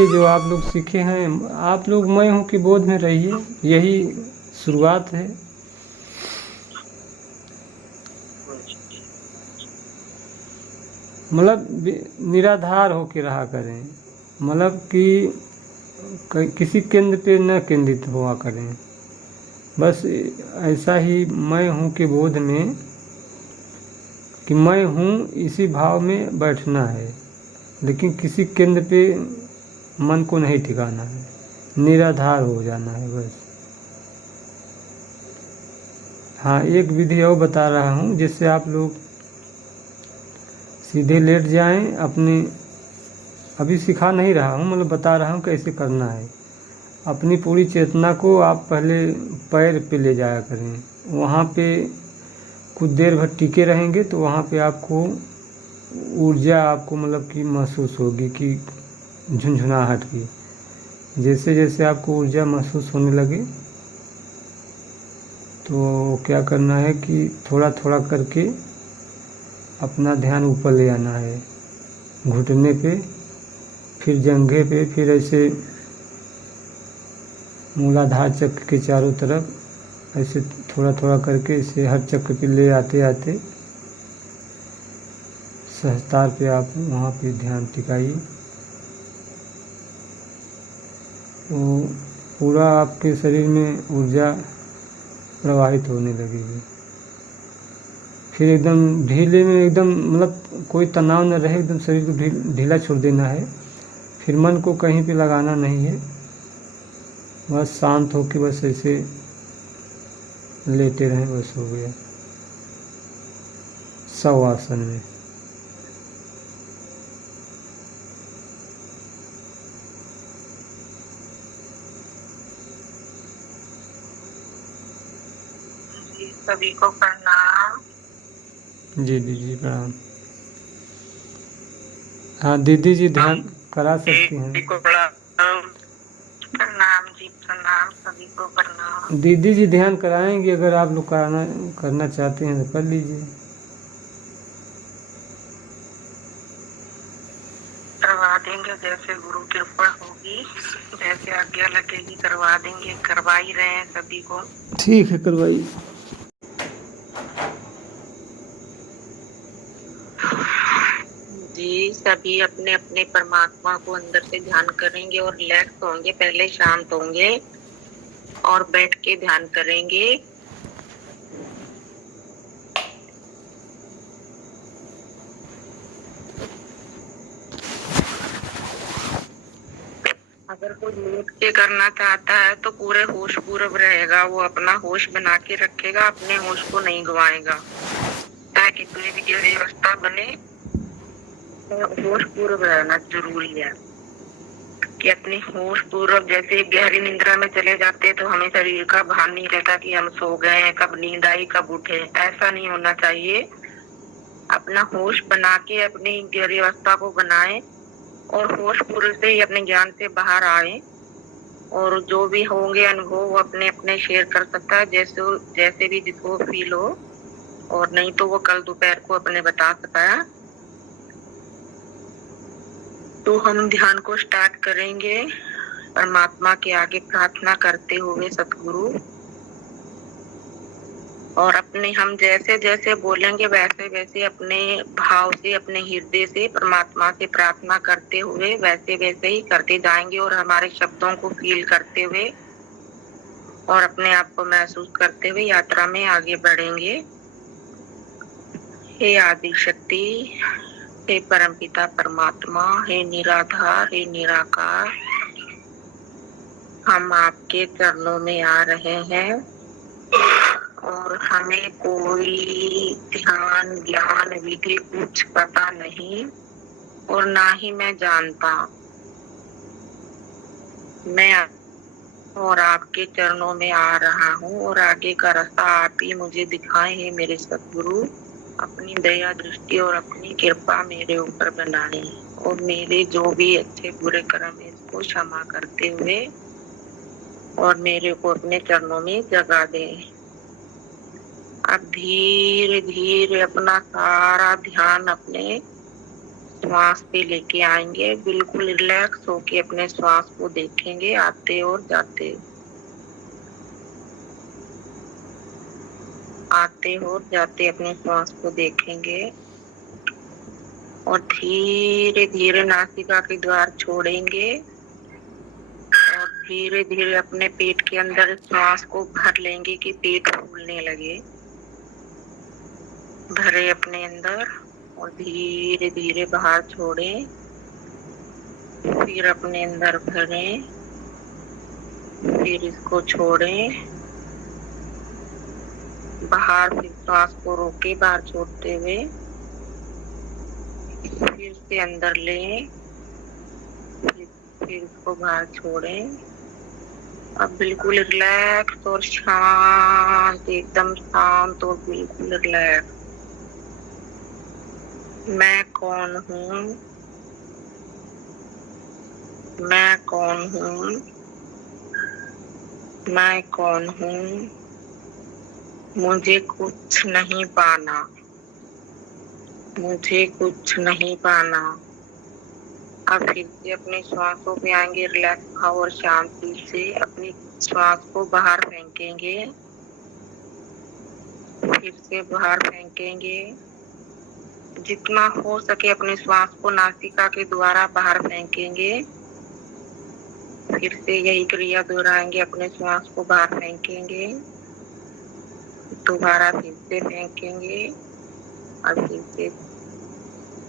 ये जो आप लोग सीखे हैं, आप लोग मैं हूँ कि बोध में रहिए, यही शुरुआत है। मतलब निराधार होके रहा करें, मतलब कि किसी केंद्र पे न केंद्रित हुआ करें। बस ऐसा ही मैं हूँ के बोध में कि मैं हूँ इसी भाव में बैठना है, लेकिन किसी केंद्र पे मन को नहीं ठिकाना है, निराधार हो जाना है बस। हाँ, एक विधि और बता रहा हूँ जिससे आप लोग सीधे लेट जाएं। अपनी अभी सिखा नहीं रहा हूँ, मतलब बता रहा हूँ कैसे करना है। अपनी पूरी चेतना को आप पहले पैर पे ले जाया करें, वहाँ पे कुछ देर भर टिके रहेंगे तो वहाँ पे आपको ऊर्जा आपको मतलब कि महसूस होगी कि झुंझुनाहट की। जैसे जैसे आपको ऊर्जा महसूस होने लगे तो क्या करना है कि थोड़ा थोड़ा करके अपना ध्यान ऊपर ले आना है, घुटने पे, फिर जंघे पे, फिर ऐसे मूलाधार चक्र के चारों तरफ ऐसे थोड़ा थोड़ा करके इसे हर चक्र पे ले आते आते सहस्त्रार पे आप वहाँ पे ध्यान टिकाइए। तो पूरा आपके शरीर में ऊर्जा प्रवाहित होने लगेगी। फिर एकदम ढीले में, एकदम मतलब कोई तनाव न रहे, एकदम शरीर को ढीला छोड़ देना है। फिर मन को कहीं पे लगाना नहीं है, बस शांत होके बस ऐसे लेटे रहें, बस हो गया शवासन में। सभी को प्रणाम। जी दीदी प्रणाम। हाँ दीदी जी ध्यान करा सकती हैं। प्रणाम जी, प्रणाम, सभी को प्रणाम। दीदी जी ध्यान कराएंगे, अगर आप लोग करना चाहते हैं तो कर लीजिए। करवा देंगे, जैसे गुरु कृपा होगी, जैसे आज्ञा लगेगी करवा देंगे। करवा ही रहे हैं सभी को। ठीक है, करवाइए। जी, सभी अपने अपने परमात्मा को अंदर से ध्यान करेंगे और रिलैक्स होंगे, पहले शांत होंगे और बैठ के ध्यान करेंगे। अगर कोई लेट के करना चाहता है तो पूरे होश पूर्व रहेगा, वो अपना होश बना के रखेगा, अपने होश को नहीं गवाएगा, ताकि कोई भी अवस्था बने। होश पूर्व रहना जरूरी है कि अपने होश पूर्व, जैसे गहरी निद्रा में चले जाते तो हमें शरीर का भान नहीं रहता कि हम सो गए हैं, कब नींद आई कब उठे। ऐसा नहीं होना चाहिए। अपना होश बना के अपनी गहरी अवस्था को बनाए और होश पूर्व से ही अपने ज्ञान से बाहर आए। और जो भी होंगे अनुभव वो अपने अपने शेयर कर सकता है, जैसे भी जिसको फील हो, और नहीं तो वो कल दोपहर को अपने बता सकता है। तो हम ध्यान को स्टार्ट करेंगे परमात्मा के आगे प्रार्थना करते हुए सतगुरु, और अपने हम जैसे जैसे बोलेंगे वैसे वैसे अपने भाव से, अपने हृदय से परमात्मा से प्रार्थना करते हुए वैसे वैसे ही करते जाएंगे और हमारे शब्दों को फील करते हुए और अपने आप को महसूस करते हुए यात्रा में आगे बढ़ेंगे। हे आदि शक्ति, हे परमपिता परमात्मा, हे निराधार, हे निराकार, हम आपके चरणों में आ रहे हैं और हमें कोई ध्यान ज्ञान विधि कुछ पता नहीं और ना ही मैं जानता। मैं और आपके चरणों में आ रहा हूँ और आगे का रास्ता आप ही मुझे दिखाए हैं मेरे सतगुरु। अपनी दया दृष्टि और अपनी कृपा मेरे ऊपर बनाए और मेरे जो भी अच्छे बुरे कर्म है इसको क्षमा करते हुए और मेरे को अपने चरणों में जगा दे। अब धीरे धीरे अपना सारा ध्यान अपने श्वास पे लेके आएंगे। बिल्कुल रिलैक्स होके अपने श्वास को देखेंगे आते और जाते, आते और जाते अपने श्वास को देखेंगे और धीरे धीरे नासिका के द्वार छोड़ेंगे और धीरे धीरे अपने पेट के अंदर श्वास को भर लेंगे कि पेट फूलने लगे। भरे अपने अंदर और धीरे धीरे बाहर छोड़ें, फिर अपने अंदर भरें, फिर इसको छोड़ें, बाहर फिर श्वास को रोके बाहर छोड़ते हुए, फिर से अंदर लें, फिर इसको बाहर छोड़ें। अब बिल्कुल रिलैक्स और शांत, एकदम शांत और बिल्कुल रिलैक्स। मैं कौन हूँ? मैं कौन हूँ? मैं कौन हूँ? मुझे कुछ नहीं पाना, मुझे कुछ नहीं पाना। अब फिर से अपने श्वासों पे आएंगे रिलैक्स भाव और शांति से। अपनी श्वास को बाहर फेंकेंगे, फिर से बाहर फेंकेंगे। जितना हो सके अपने श्वास को नासिका के द्वारा बाहर फेंकेंगे। फिर से यही क्रिया दोहराएंगे, अपने श्वास को बाहर फेंकेंगे, दोबारा फिर से फेंकेंगे और फिर से।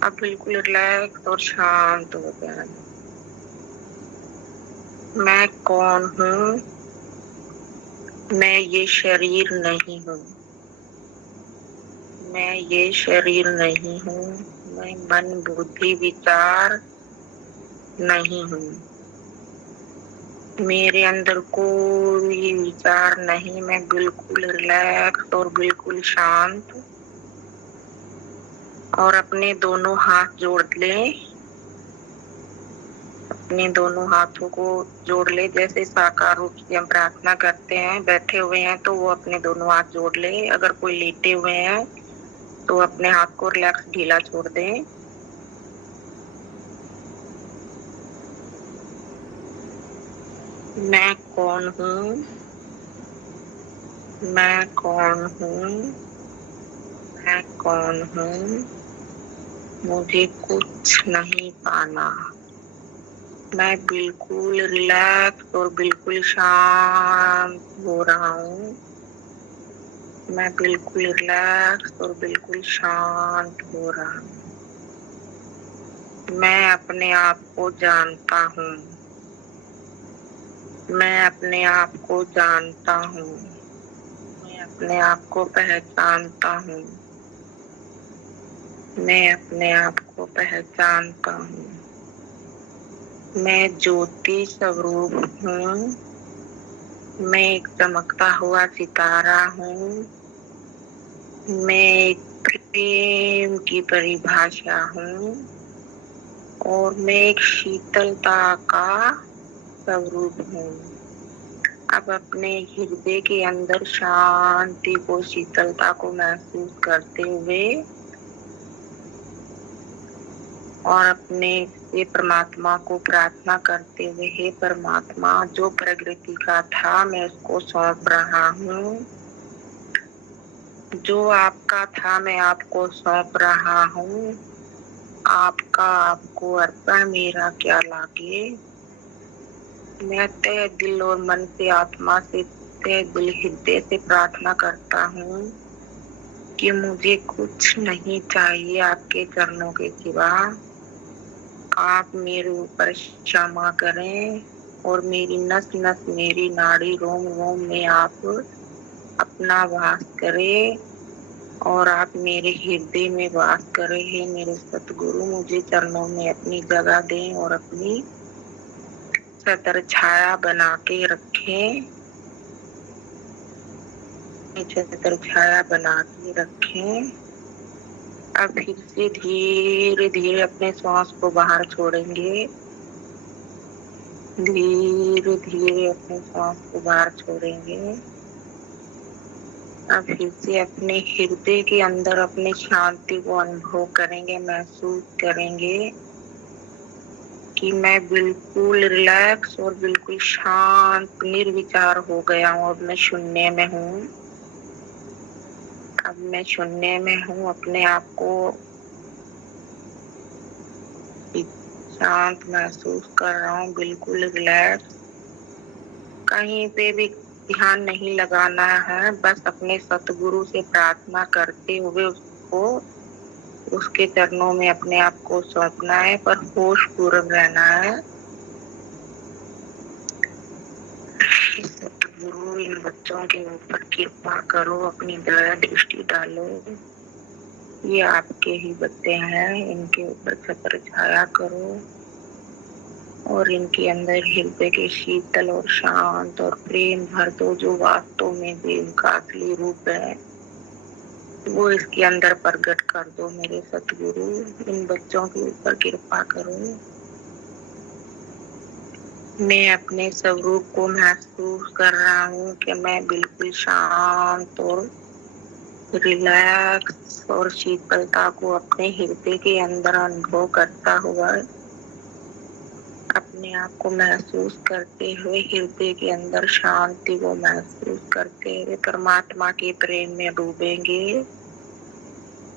अब बिल्कुल रिलैक्स और शांत हो जाए। मैं कौन हूँ? मैं ये शरीर नहीं हूँ, मैं ये शरीर नहीं हूँ, मैं मन बुद्धि विचार नहीं हूँ, मेरे अंदर कोई विचार नहीं। मैं बिल्कुल रिलैक्स और बिल्कुल शांत। और अपने दोनों हाथ जोड़ लें, अपने दोनों हाथों को जोड़ ले। जैसे साकार रूप से हम प्रार्थना करते हैं, बैठे हुए हैं तो वो अपने दोनों हाथ जोड़ ले। अगर कोई लेटे हुए हैं तो अपने हाथ को रिलैक्स ढीला छोड़ दें। मैं कौन हूँ? मैं कौन हूँ? मैं कौन हूँ? मुझे कुछ नहीं पाना। मैं बिल्कुल रिलैक्स और बिल्कुल शांत हो रहा हूँ। मैं बिल्कुल रिलैक्स और बिल्कुल शांत हो रहा हूँ। मैं अपने आप को जानता हूँ। मैं अपने आप को जानता हूँ। मैं अपने आप को पहचानता हूँ। मैं अपने आप को पहचानता हूँ। मैं ज्योति स्वरूप हूँ। मैं एक चमकता हुआ सितारा हूँ। मैं एक प्रेम की परिभाषा हूँ और मैं एक शीतलता का स्वरूप हूँ। अब अपने हृदय के अंदर शांति को, शीतलता को महसूस करते हुए और अपने से परमात्मा को प्रार्थना करते हुए, हे परमात्मा, जो प्रकृति का था मैं उसको सौंप रहा हूँ। जो आपका था मैं आपको सौंप रहा हूँ। आपका आपको अर्पण मेरा क्या लागे। मैं तहे दिल और मन से, आत्मा से, तहे दिल हृदय से प्रार्थना करता हूँ कि मुझे कुछ नहीं चाहिए आपके चरणों के सिवा। आप मेरे ऊपर क्षमा करें और मेरी नस नस, मेरी नाड़ी, रोम रोम में आप अपना वास करें और आप मेरे हृदय में वास करें। हे मेरे सतगुरु, मुझे चरणों में अपनी जगह दें और अपनी छत्र छाया बना के रखें। छत्र छाया बना के रखें। अब फिर से धीरे धीरे अपने श्वास को बाहर छोड़ेंगे। धीरे धीरे अपने श्वास को बाहर छोड़ेंगे। अब फिर से अपने हृदय के अंदर अपने शांति को अनुभव करेंगे, महसूस करेंगे कि मैं बिल्कुल रिलैक्स और बिल्कुल शांत निर्विचार हो गया हूँ। अब मैं शून्य में हूँ, अब मैं शून्य में हूँ। अपने आप को शांत महसूस कर रहा हूँ, बिल्कुल रिलैक्स। कहीं पे भी ध्यान नहीं लगाना है, बस अपने सतगुरु से प्रार्थना करते हुए उसके चरणों में अपने आप को सौंपना है, पर होश पूर्वक रहना है। सतगुरु इन बच्चों के ऊपर कृपा करो, अपनी दया दृष्टि डालो। ये आपके ही बच्चे हैं, इनके ऊपर छत्र छाया करो और इनके अंदर हृदय के शीतल और शांत और प्रेम भर दो, जो वास्तव में देव का असली रूप है, वो इसके अंदर प्रकट कर दो। मेरे सतगुरु इन बच्चों के ऊपर कृपा करो। मैं अपने स्वरूप को महसूस कर रहा हूँ कि मैं बिल्कुल शांत और रिलैक्स और शीतलता को अपने हृदय के अंदर अनुभव करता हुआ अपने आप को महसूस करते हुए, हृदय के अंदर शांति को महसूस करते हुए परमात्मा के प्रेम में डूबेंगे।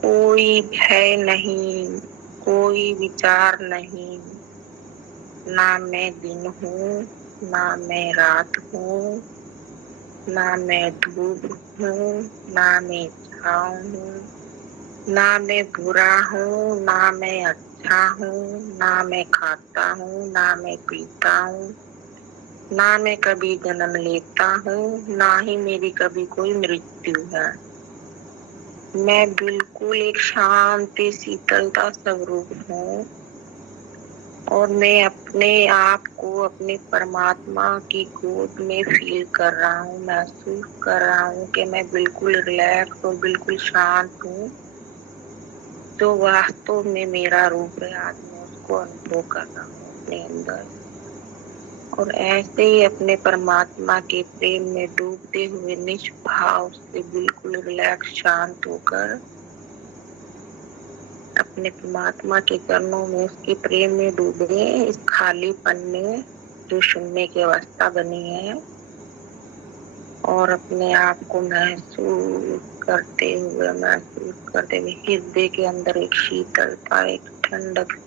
कोई भय नहीं, कोई विचार नहीं, ना मैं दिन हूँ, ना मैं रात हूँ, ना मैं धूप हूँ, ना मैं छाँव हूँ, ना मैं बुरा हूँ, ना मैं अच्छा हूँ, ना मैं खाता हूँ, ना मैं पीता हूँ, ना मैं कभी जन्म लेता हूँ, ना ही मेरी कभी कोई मृत्यु है। मैं बिल्कुल एक शांति शीतलता स्वरूप हूँ और मैं अपने आप को अपने परमात्मा की गोद में फील कर रहा हूँ, महसूस कर रहा हूँ कि मैं बिल्कुल रिलैक्स और बिल्कुल शांत हूँ, जो वास्तव में मेरा रूप है। आज मैं उसको अनुभव कर रहा हूँ अपने अंदर और ऐसे ही अपने परमात्मा के प्रेम में डूबते हुए निष्भाव से बिल्कुल रिलैक्स शांत होकर अपने परमात्मा के चरणों में उसके प्रेम में डूबे, इस खालीपन में जो शून्य की अवस्था बनी है, और अपने आप को महसूस करते हुए हृदय के अंदर एक शीतलता, एक ठंडक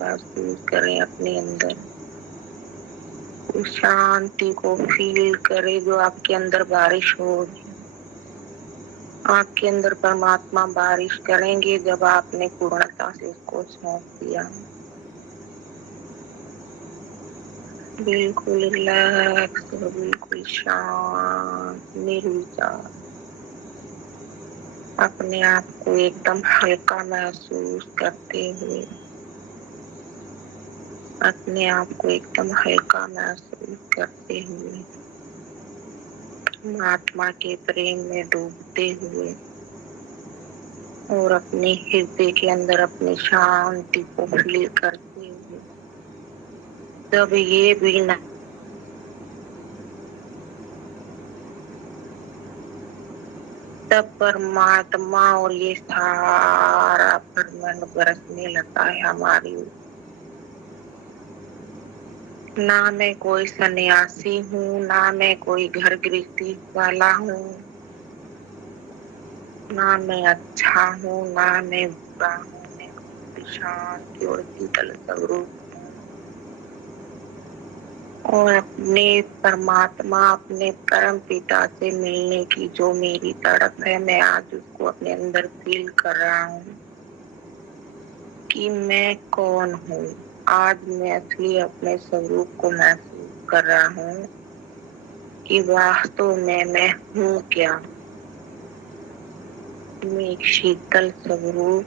महसूस करें। अपने अंदर उस शांति को फील करें जो आपके अंदर बारिश हो। आपके अंदर परमात्मा बारिश करेंगे जब आपने पूर्णता से उसको सौंप दिया। बिल्कुल रिलैक्स और बिल्कुल शांत निर्विचार अपने आप को एकदम हल्का महसूस करते हुए, अपने आप को एकदम हल्का महसूस करते हुए परमात्मा के प्रेम में डूबते हुए और अपने हृदय के अंदर अपनी शांति को फील करते हुए, जब ये भी न तब परमात्मा और ये सारा ब्रह्मांड बरसने लगता है हमारी। ना मैं कोई सन्यासी हूँ, ना मैं कोई घर गृहस्थी वाला हूँ, ना मैं अच्छा हूँ, ना मैं बुरा हूँ, मैं शांति और शीतल स्वरूप हूँ और अपने परमात्मा, अपने परम पिता से मिलने की जो मेरी तड़प है, मैं आज उसको अपने अंदर फील कर रहा हूँ कि मैं कौन हूँ। आज मैं असली अपने स्वरूप को महसूस कर रहा हूँ कि वास्तव में मैं हूँ क्या। मैं एक शीतल स्वरूप,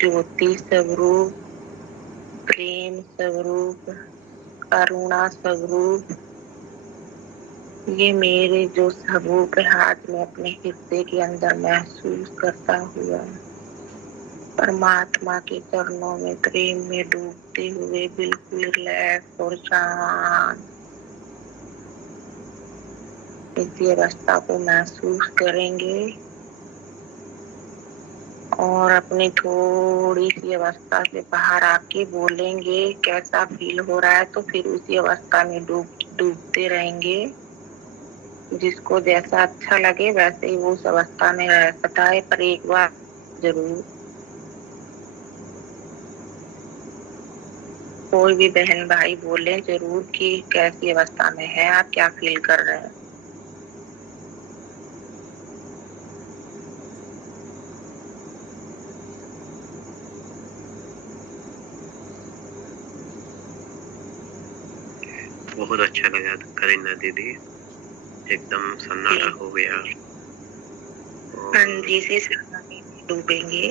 ज्योति स्वरूप, प्रेम स्वरूप, करुणा स्वरूप, ये मेरे जो स्वरूप है आज मैं अपने हृदय के अंदर महसूस करता हुआ परमात्मा के चरणों में प्रेम में डूबते हुए बिल्कुल रिलैक्स और शांत इसी अवस्था को महसूस करेंगे और अपनी थोड़ी सी अवस्था से बाहर आके बोलेंगे कैसा फील हो रहा है, तो फिर उसी अवस्था में डूबते रहेंगे। जिसको जैसा अच्छा लगे वैसे ही वो उस अवस्था में रह सकता है, पर एक बार जरूर कोई भी बहन भाई बोले जरूर कि कैसी अवस्था में है आप, क्या फील कर रहे हैं। बहुत अच्छा लगा करीना दीदी, एकदम सन्नाटा हो गया। हाँ जी, इसी सन्नाटे में डूबेंगे।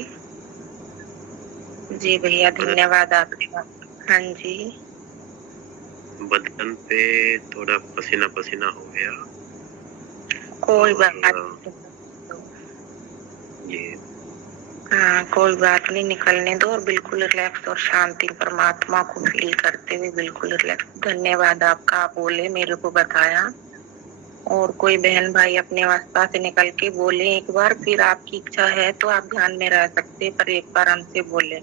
जी भैया धन्यवाद आपके। हाँ जी, बदन पे थोड़ा पसीना पसीना हो गया। कोई बात ये हाँ, कोई बात नहीं, निकलने दो और बिल्कुल रिलैक्स और शांति परमात्मा को फील करते हुए बिल्कुल रिलैक्स। धन्यवाद आपका, आप बोले मेरे को बताया। और कोई बहन भाई अपने अवस्था से निकल के बोले एक बार, फिर आपकी इच्छा है तो आप ध्यान में रह सकते, पर एक बार हमसे बोले।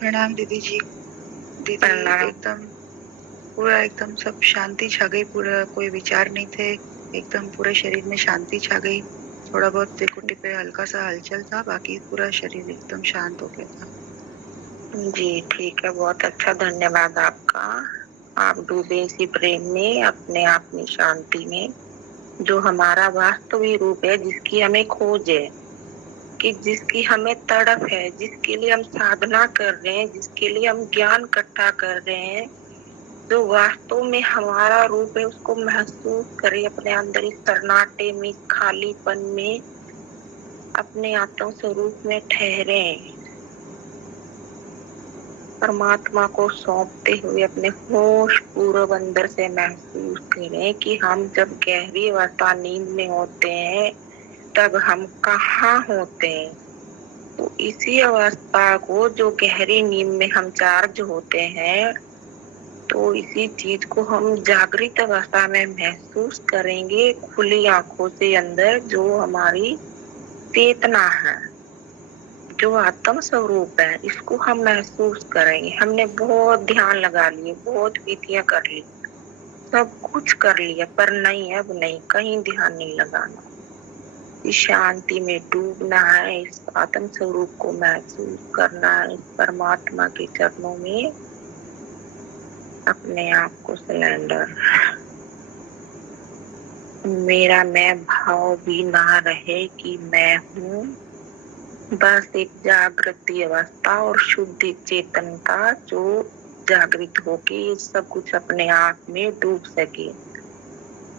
प्रणाम दीदी जी। दीदी एकदम पूरा एकदम सब शांति छा गई, पूरा कोई विचार नहीं थे, एकदम पूरे शरीर में शांति छा गई। थोड़ा बहुत टिकुटी पे हल्का सा हलचल था, बाकी पूरा शरीर एकदम शांत हो गया था। जी ठीक है, बहुत अच्छा, धन्यवाद आपका। आप डूबे इसी प्रेम में, अपने आप में शांति में, जो हमारा वास्तविक रूप है, जिसकी हमें खोज है, कि जिसकी हमें तड़प है, जिसके लिए हम साधना कर रहे हैं, जिसके लिए हम ज्ञान इकट्ठा कर रहे हैं, जो वास्तव में हमारा रूप है, उसको महसूस करें अपने अंदर, इस सन्नाटे में, इस खालीपन में, अपने आत्म स्वरूप में ठहरे, परमात्मा को सौंपते हुए अपने होश पूर्व अंदर से महसूस करें कि हम जब गहरी अवस्था नींद में होते हैं तब हम कहाँ होते हैं। तो इसी अवस्था को, जो गहरी नींद में हम चार्ज होते हैं, तो इसी चीज को हम जागृत अवस्था में महसूस करेंगे खुली आंखों से अंदर, जो हमारी चेतना है, जो आत्म स्वरूप है, इसको हम महसूस करेंगे। हमने बहुत ध्यान लगा लिए, बहुत विधियां कर ली, सब कुछ कर लिया, पर नहीं, अब नहीं, कहीं ध्यान नहीं लगाना। इस शांति में डूबना है, इस आत्म स्वरूप को महसूस करना है, इस परमात्मा के चरणों में अपने आप को सिलेंडर। मेरा मैं भाव भी ना रहे कि मैं हूँ, बस एक जागृति अवस्था और शुद्ध चेतनता जो जागृत होके सब कुछ अपने आप में डूब सके,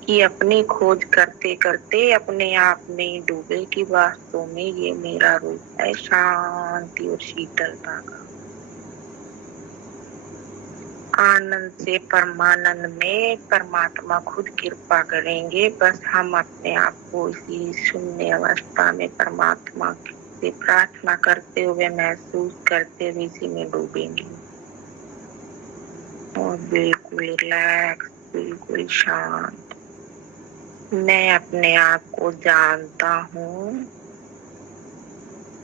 कि अपनी खोज करते करते अपने आप में डूबे कि वास्तव में ये मेरा रूप है, शांति और शीतलता का। आनंद से परमानंद में परमात्मा खुद कृपा करेंगे। बस हम अपने आप को इसी शून्य अवस्था में परमात्मा से प्रार्थना करते हुए, महसूस करते हुए इसी में डूबेंगे और बिल्कुल रिलैक्स, बिल्कुल शांत। मैं अपने आप को जानता हूँ,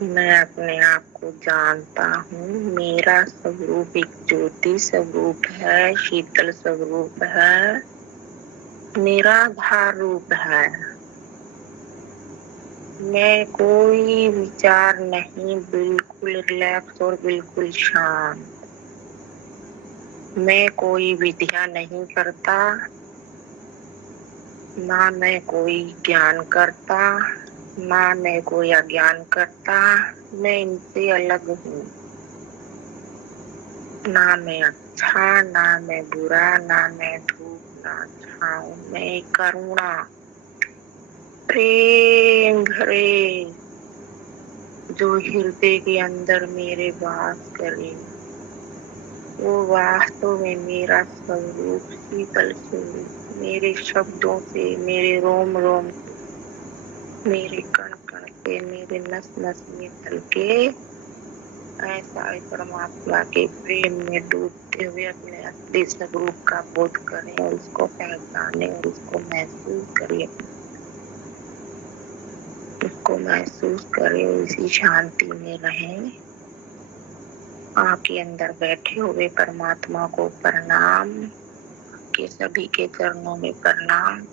मैं अपने आप को जानता हूँ। मेरा स्वरूप एक ज्योति स्वरूप है, शीतल स्वरूप है, मेरा आधार रूप है। मैं कोई विचार नहीं, बिल्कुल रिलैक्स और बिल्कुल शांत। मैं कोई विधियां नहीं करता, ना मैं कोई ज्ञान करता, ना मैं कोई अज्ञान करता। मैं इनसे अलग हूँ, ना मैं अच्छा, ना मैं बुरा, ना मैं धूप, ना छाँव। मैं करुणा, प्रेम भरे जो हृदय के अंदर मेरे वास करे, वो वास्तव में मेरा स्वरूप, शीतल स्वरूप, मेरे शब्दों से, मेरे रोम रोम, मेरे कण कण से, मेरे नस नस में चल के ऐसा ही परमात्मा के प्रेम में डूबते हुए अपने असली स्वरूप का बोध करें और उसको पहचाने और उसको महसूस करें, उसको महसूस करें, इसी शांति में रहें। आपके अंदर बैठे हुए परमात्मा को प्रणाम, के सभी के चरणों में प्रणाम।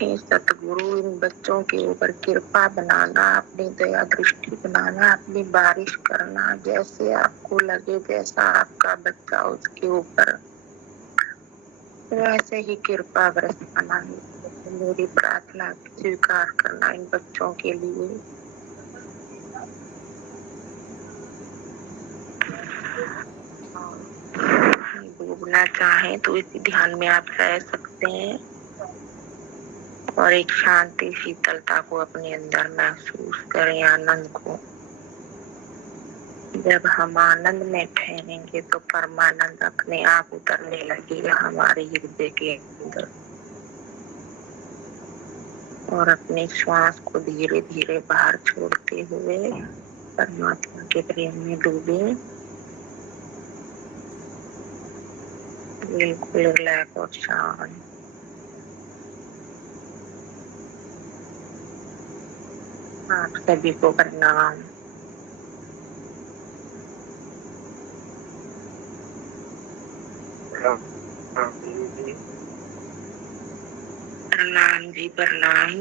हे सतगुरु, इन बच्चों के ऊपर कृपा बनाना, अपनी दया दृष्टि बनाना, अपनी बारिश करना, जैसे आपको लगे, जैसा आपका बच्चा उसके ऊपर वैसे ही कृपा बरसाना है। मेरी प्रार्थना स्वीकार करना इन बच्चों के लिए। डूबना चाहें तो इसी ध्यान में आप रह सकते हैं और एक शांति शीतलता को अपने अंदर महसूस करें, आनंद को। जब हम आनंद में ठहरेंगे तो परमानंद अपने आप उतरने लगेगा हमारे हृदय के अंदर, और अपने श्वास को धीरे धीरे बाहर छोड़ते हुए परमात्मा के प्रेम में डूबे, बिल्कुल रिलैक्स और शांत। आप सभी को प्रणाम। प्रणाम जी, प्रणाम।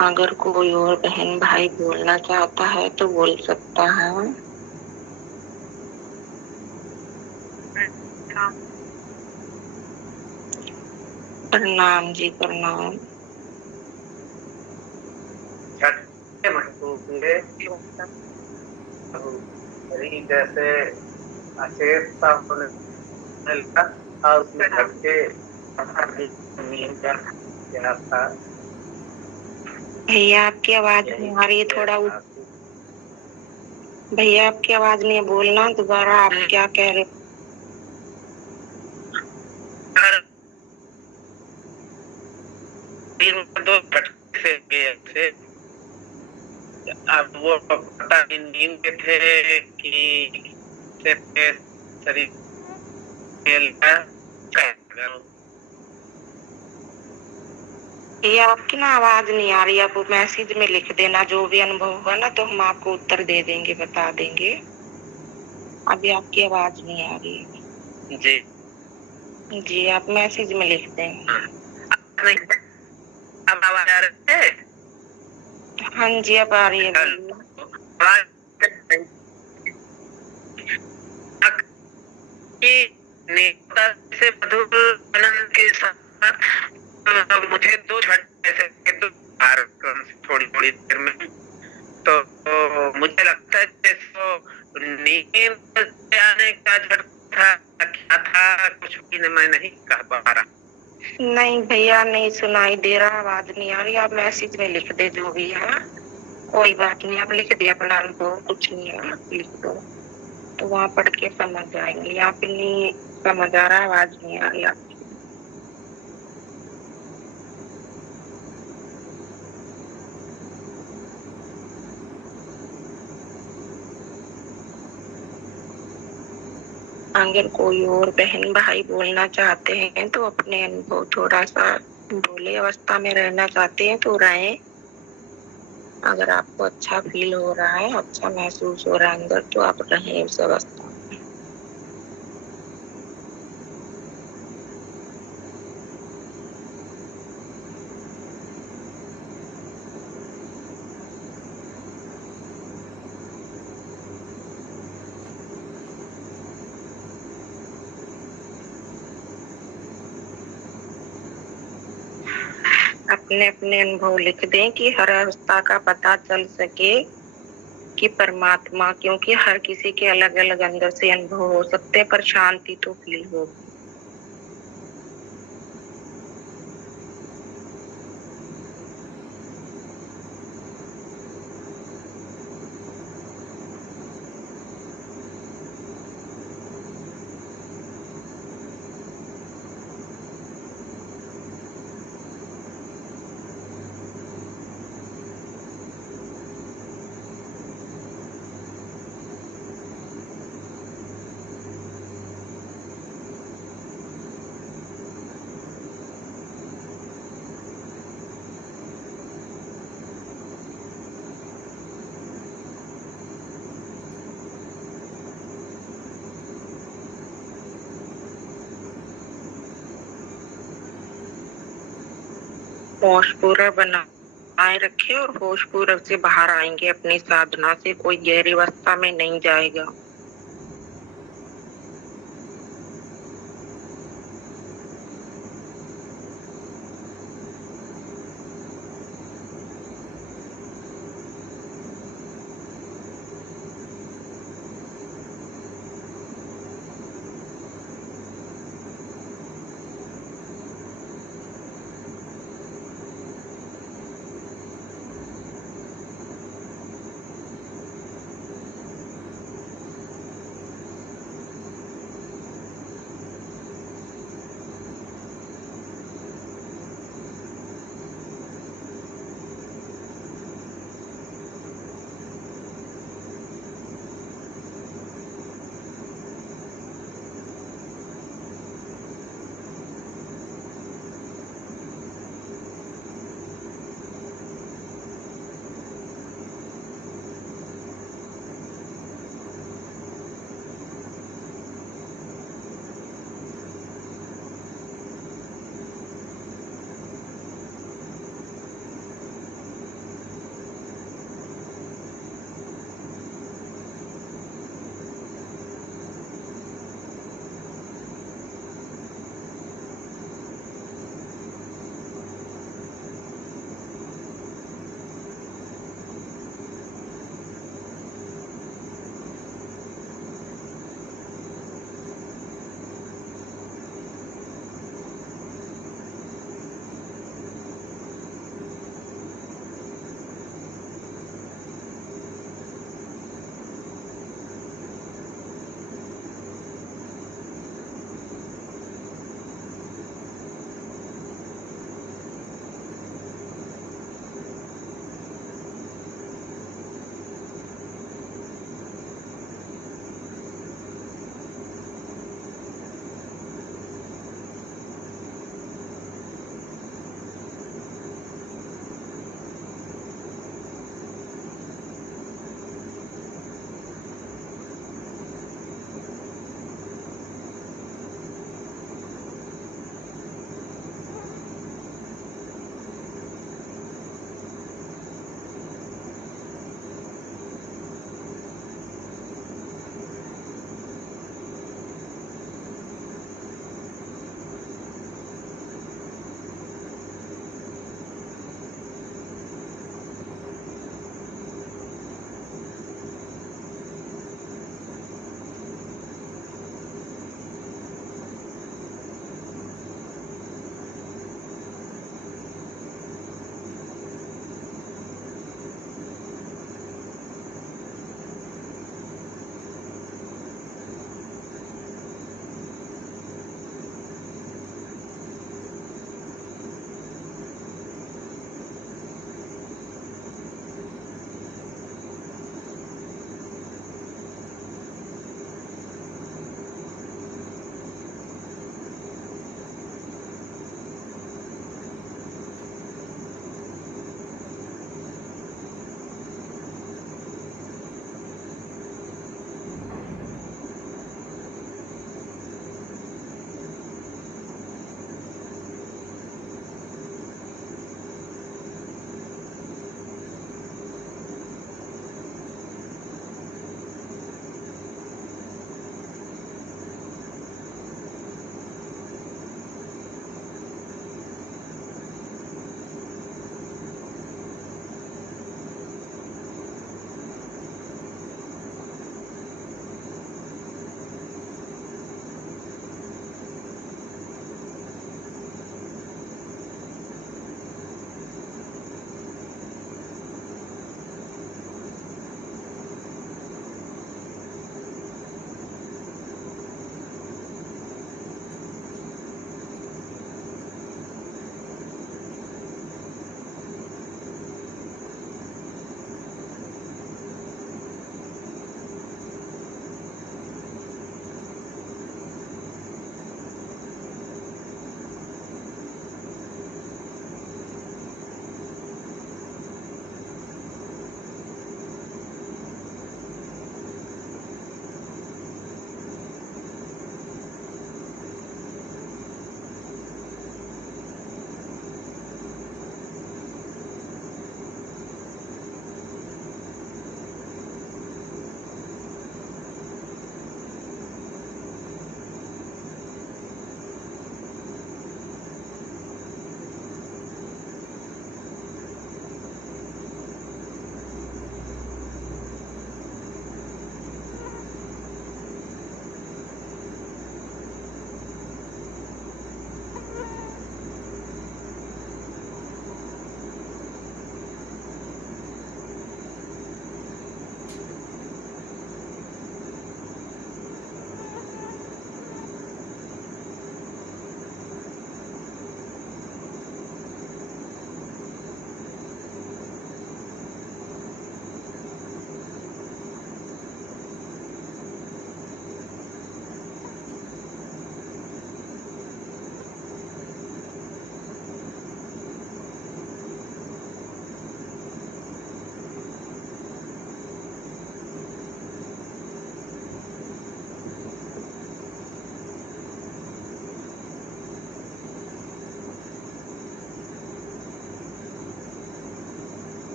अगर कोई और बहन भाई बोलना चाहता है तो बोल सकता है। प्रणाम जी, प्रणाम। जैसे अचेतता होने लगा और उसमें झटके क्या था। भैया आपकी आवाज नहीं आ रही है, थोड़ा भैया आपकी आवाज नहीं है, बोलना दोबारा। आप क्या कह रहे? दो झटके से अब वो पता नहीं नींद में थे कि शरीर ये आपकी ना आवाज नहीं आ रही। आप मैसेज में लिख देना जो भी अनुभव होगा ना, तो हम आपको उत्तर दे देंगे, बता देंगे। अभी आपकी आवाज नहीं आ रही है। जी आप मैसेज में लिख दें। अब आवाज आ रही है? हाँ जी अब आ रही है। से मधुर आनंद के साथ मुझे दो झटके से थोड़ी थोड़ी देर में तो मुझे लगता है जैसे नींद आने का झटका क्या था, कुछ भी मैं नहीं कह पा रहा। नहीं भैया नहीं सुनाई दे रहा, आवाज नहीं आ रही। आप मैसेज में लिख दे जो भी है, कोई बात नहीं। आप लिख दिया अपना अनुभव, कुछ नहीं है, लिख दो तो वहाँ पढ़ के समझ जाएंगे। यहाँ पे नहीं समझ आ रहा, आवाज नहीं आ रही आपकी। अगर कोई और बहन भाई बोलना चाहते हैं तो अपने अनुभव थोड़ा सा बोले। अवस्था में रहना चाहते हैं तो रहें। अगर आपको अच्छा फील हो रहा है, अच्छा महसूस हो रहा है अंदर, तो आप रहें उस अवस्था में। अपने अपने अनुभव लिख दें कि हर अवस्था का पता चल सके कि परमात्मा, क्योंकि हर किसी के अलग अलग अंदर से अनुभव हो सकते हैं, पर शांति तो फील होगी। होश पूरा बनाए रखे और होश पूरा से बाहर आएंगे अपनी साधना से, कोई गहरी अवस्था में नहीं जाएगा।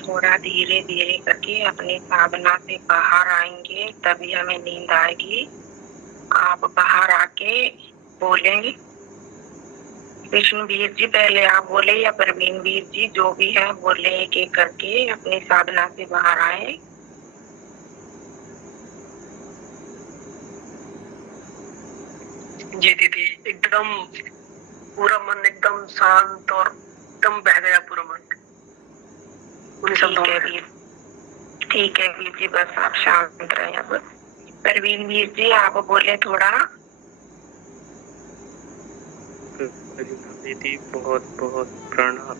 थोड़ा धीरे धीरे करके अपनी साधना से बाहर आएंगे, तभी हमें नींद आएगी। आप बाहर आके बोलेंगे। विष्णुवीर जी पहले आप बोले या प्रवीण वीर जी, जो भी है बोले, एक एक करके अपनी साधना से बाहर आए। जी दीदी, एकदम पूरा मन एकदम शांत और एकदम बह गया पूरा मन उन शब्दों में। ठीक है वीर जी, बस आप शांत रहे। अब प्रवीण वीर जी आप बोले थोड़ा। दीदी बहुत बहुत प्रणाम।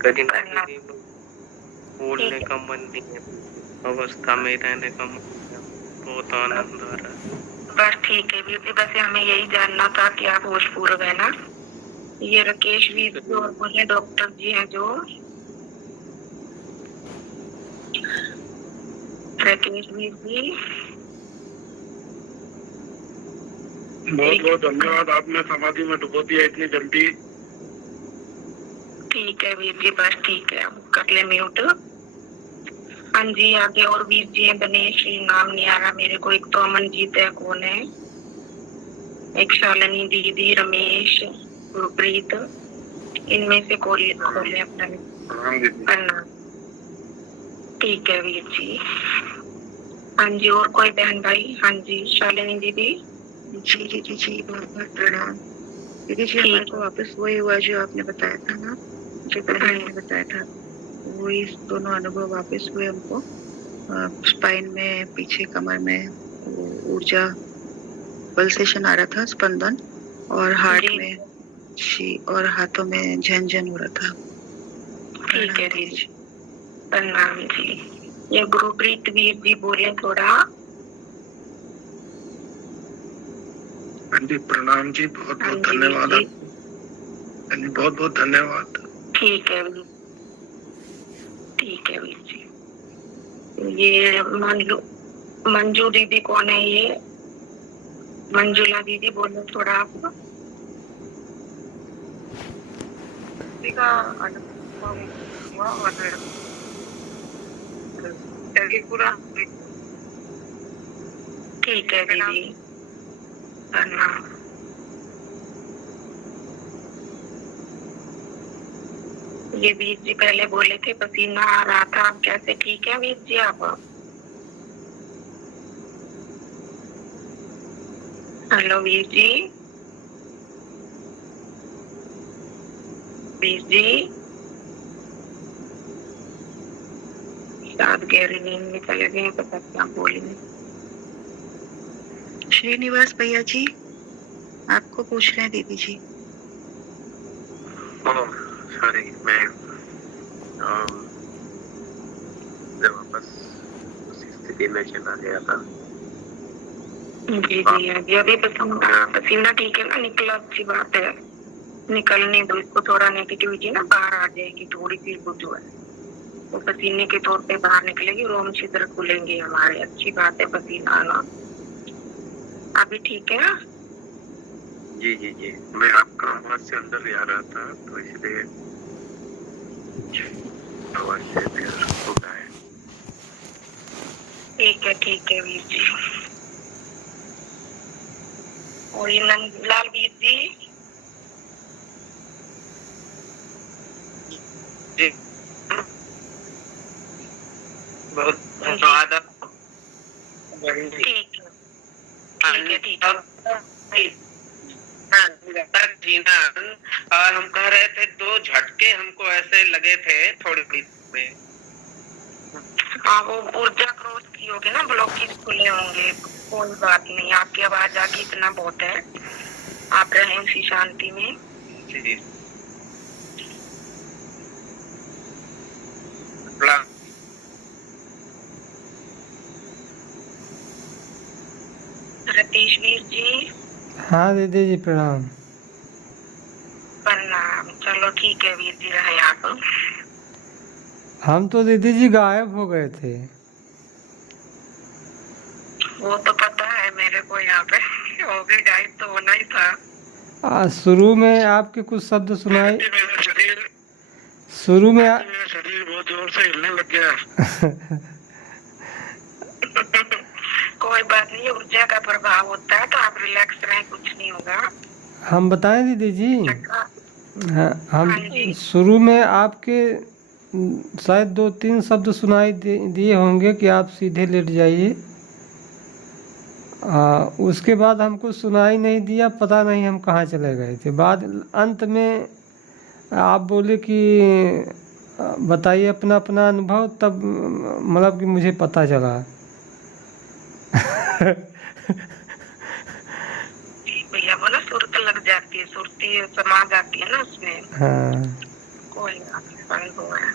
करीना दीदी, बोलने का मन नहीं है, अवस्था में रहने का मन है, बहुत आनंद आ रहा है। बस ठीक है वीर जी, बस हमें यही जानना था कि आप होशपूर्व है ना। ये राकेश वीर जी और बोले डॉक्टर जी हैं जो, राकेश वीर जी बहुत बहुत धन्यवाद, आपने समाधि में डुबो दिया इतनी जल्दी। ठीक है वीर जी, बस ठीक है, अब कर ले म्यूट। हाँ जी, आगे और वीर जी हैं। गणेश जी नाम नहीं आ रहा मेरे को। एक तो अमनजीत है, कौन है, एक शालिनी दीदी, रमेश, गुरप्रीत, इनमें से कोई खोले अपना। प्रणाम। ठीक है वीर जी। हाँ जी, और कोई बहन भाई? हाँ जी शालिनी दीदी। जी दीदी जी, बहुत बहुत प्रणाम। दीदी जी, हमारे को वापस वही हुआ जो आपने बताया था ना, जो पहले ने बताया था, वही दोनों अनुभव वापस हुए हमको। स्पाइन में, पीछे कमर में ऊर्जा पल्सेशन आ रहा था, स्पंदन, और हार्ट में जी, और हाथों में झनझन हो रहा था। ठीक है दीदी, प्रणाम जी। ये गुरप्रीत वीर जी बोले थोड़ा। हाँ जी प्रणाम जी, बहुत बहुत धन्यवाद, बहुत बहुत धन्यवाद। ठीक है वीर, ठीक है वीर जी। ये मंजू दीदी कौन है? ये मंजुला दीदी बोलो थोड़ा आप। पूरा ठीक है दीदी, प्रणाम। ये वीर जी पहले बोले थे पसीना आ रहा था, अब कैसे ठीक है वीर जी आप? हेलो वीर जी, वीर जी शायद गहरी नींद में चले गए, पता क्या बोलेंगे। श्रीनिवास भैया जी आपको पूछ रहे हैं दीदी जी। सॉरी, मैं वापस उसी स्थिति में चला गया था। जी जी, अभी पसीना ठीक है ना, निकला, अच्छी बात है, निकलने दो इसको। थोड़ा नेगेटिविटी ना बाहर आ जाएगी, थोड़ी सी वो जो है वो पसीने के तौर पे बाहर निकलेगी, रोम छिद्र खुलेंगे हमारे, अच्छी बात है पसीना आना। अभी ठीक है? जी जी जी, मैं आपका आवाज से अंदर ही आ रहा था, तो इसलिए आवाज से फिर होता है। ठीक है वीर जी। और ये नंदलाल वीर जी जी, बहुत धन्यवाद। ठीक है ठीक है। जीना, और हम कह रहे थे 2 झटके हमको ऐसे लगे थे थोड़ी देर में। हाँ, वो ऊर्जा क्रॉस की होगी ना, ब्लॉकेज खुले होंगे। कोई बात नहीं, आपकी आवाज आगे इतना बहुत है, आप रहें उसी शांति में। जी रतीश वीर जी। हाँ दीदी जी प्रणाम। प्रणाम। चलो ठीक है वीर जी, रहे आप। हम तो दीदी जी गायब हो गए थे। वो तो पता है मेरे को, यहाँ पे हो गई गायब तो होना ही था। शुरू में आपके कुछ शब्द सुनाई, मेरा शरीर शुरू में मेरा शरीर बहुत जोर से हिलने लग गया। कोई बात नहीं, ऊर्जा का प्रभाव होता है, तो आप रिलैक्स रहें, कुछ नहीं होगा। हम बताएं दीदी जी, हाँ, हम हाँ जी। शुरू में आपके शायद 2-3 शब्द सुनाई दिए होंगे कि आप सीधे लेट जाइए। उसके बाद हमको सुनाई नहीं दिया, पता नहीं हम कहाँ चले गए थे। बाद अंत में आप बोले कि बताइए अपना अपना अनुभव, तब मतलब कि मुझे पता चला। भैया बोला सुरत लग जाती है, सुरती समा जाती है ना उसमें। हाँ कोई बात नहीं, बंद हुआ है।